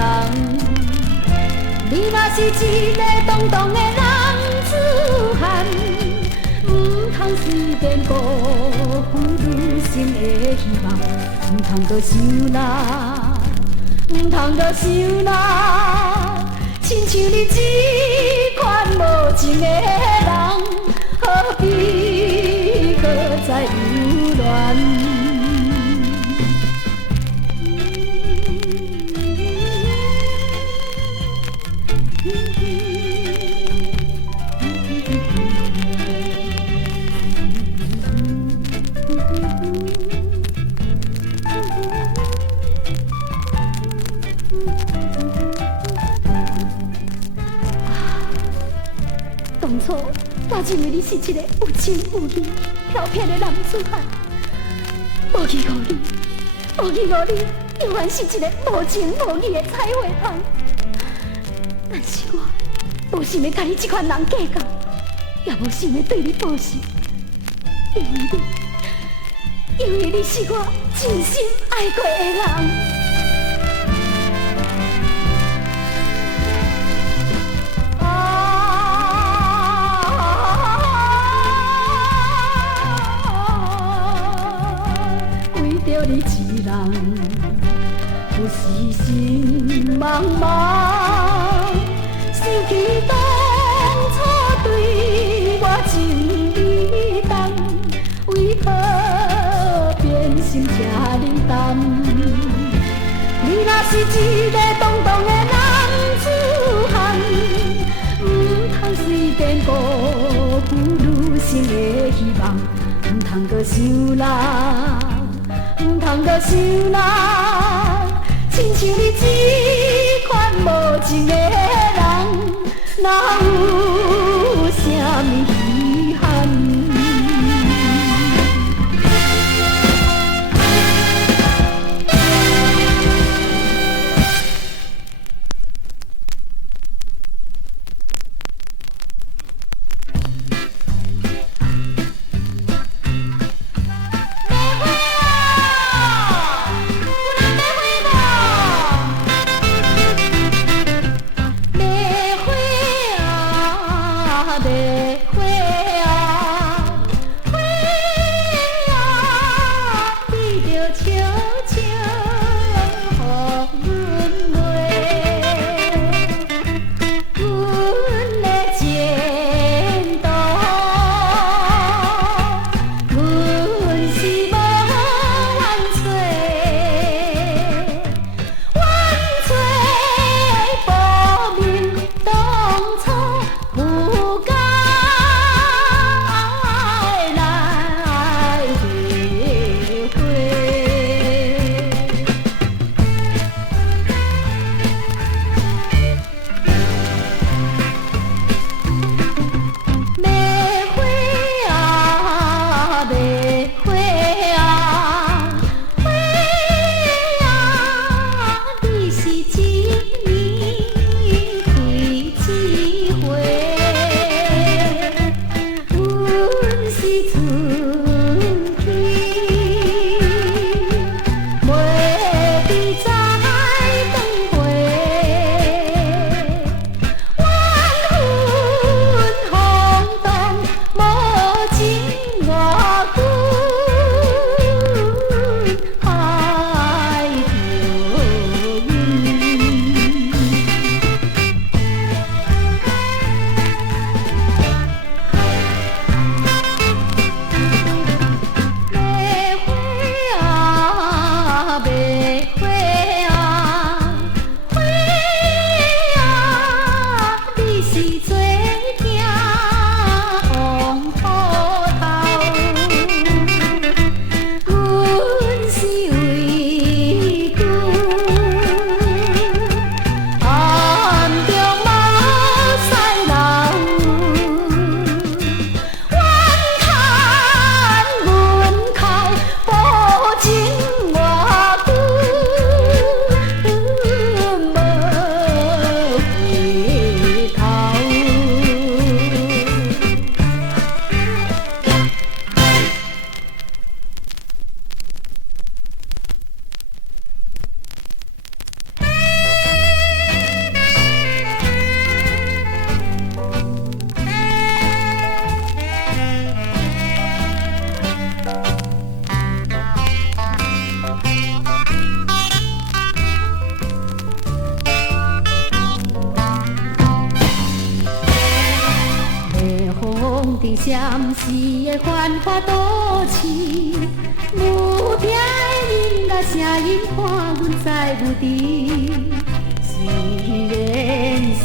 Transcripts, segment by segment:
人。你若是一个当当的男子汉，唔通随便辜负女性的希望，唔通搁想啦，唔通搁想啦，亲像你这款无情的人，何必搁再留恋？当初我认为你是一个有情有义、飘撇的男子汉，无义无理，无义无理，永远是一个无情无义的菜花汤。但是我无想要甲你这款人计较，也无想要对你报仇，因为你是我真心爱过的人。着你一人，有时心茫茫，想起当初对我情意重，为何变心这冷淡？你若是一个当当的男子汉，唔通随便辜负女性的希望，唔通搁想啦。唔通搁想啦，亲像你这款无情的人，哪有啥物遗憾？闪时的繁华都市，无听的音乐声音伴阮在舞池。虽然是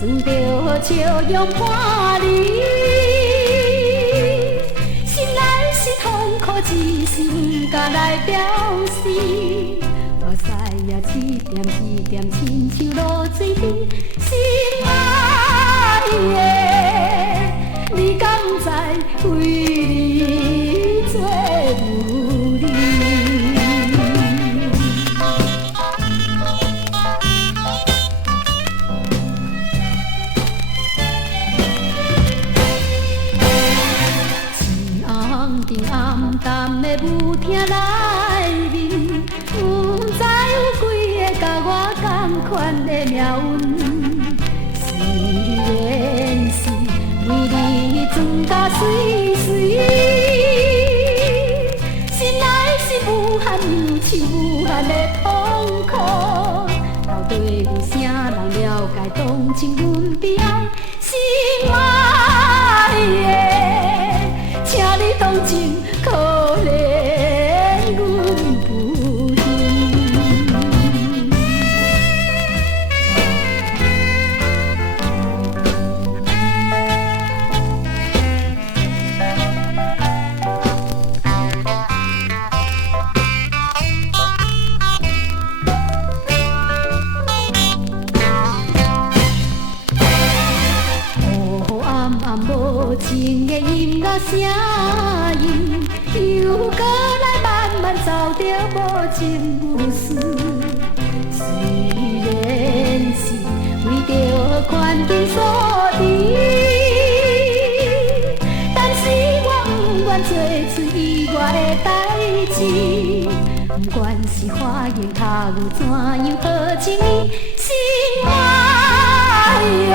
装着笑容伴你，心内是痛苦，只是不敢来表示。目屎也一点一点亲像落水滴，心爱的，你敢知为你做有你？一红顶暗淡的舞厅内面，不知有几个甲我同款的命运。虽然是为你装甲水水，心内是无限忧愁，无限的痛苦。到底有啥人了解同情阮悲哀？心爱的，请你同情可怜阮不幸。无情的音乐声音，又搁来慢慢走着无情无事。虽然是为着环境所致，但是我不愿做出意外的代志。不管是花言巧语怎样好情意，心爱的，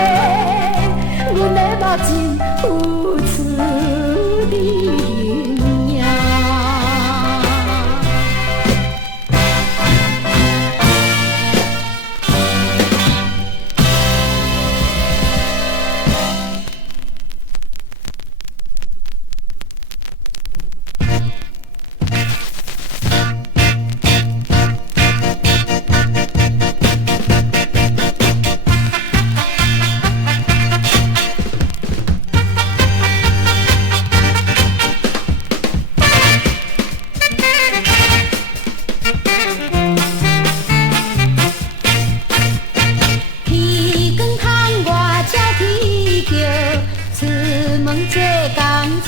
阮的目睭付出你形影。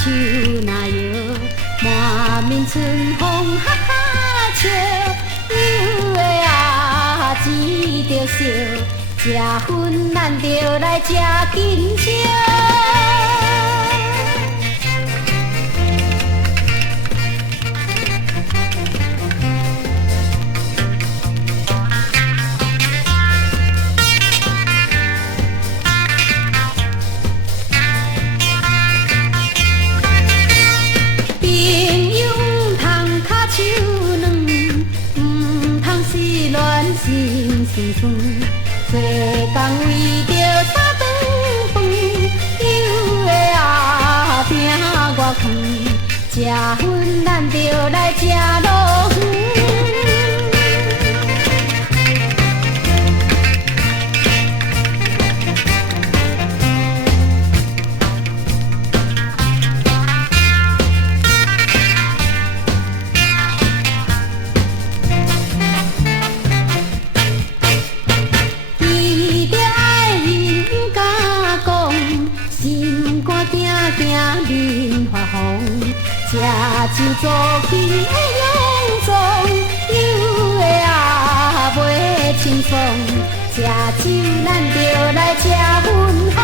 手拿药，满面春风哈哈笑，有的啊钱着烧，吃薰咱着来吃金烧。心酸酸，做工为着三顿饭，有的啊拼外远，吃薰咱着来吃落远。面发红，吃酒做起的洋装，有的啊袂清爽，吃酒咱着来吃薰风。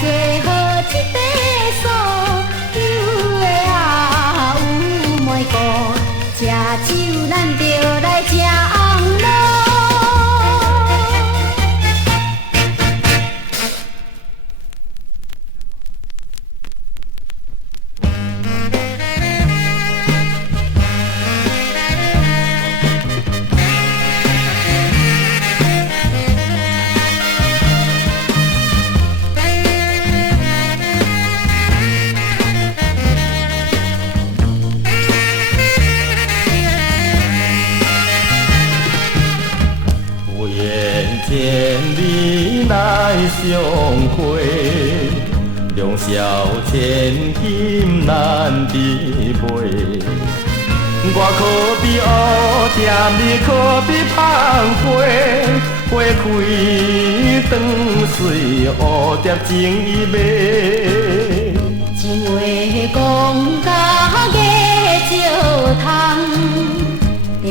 最好一块素，有的啊有毛吃酒咱就来吃红楼。千里来相会，两小千金难抵陪。我可比乌店，你可比芳花，花开长水，乌蝶情意美。情话讲甲月照窗，地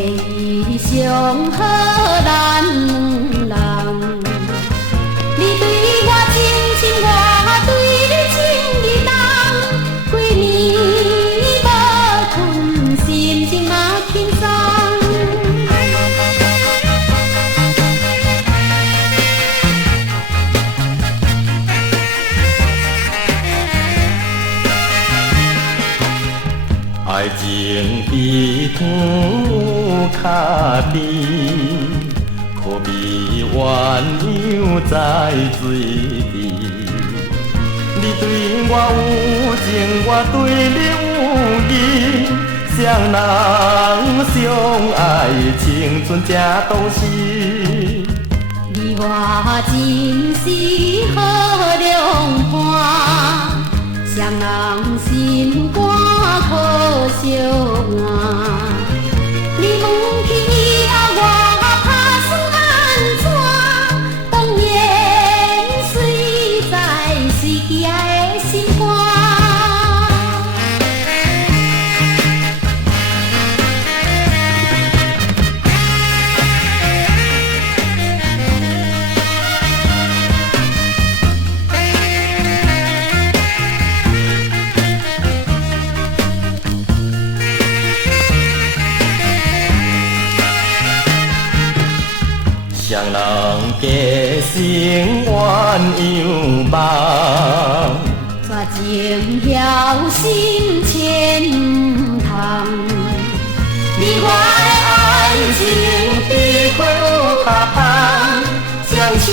上好咱两人。你对我真情，我对你情意重，几年无困，心情嘛轻松。爱情比汤有较甜，可比鸳鸯在水边。你对我有情，我对你有义，双人相爱，青春正当时。你我真是好良伴，双人心肝可相换。你问起以后我打算安怎？当然随在随行的心肝。双人加成鸳鸯梦，绝情晓心千通。你我的爱情比花有较香，双手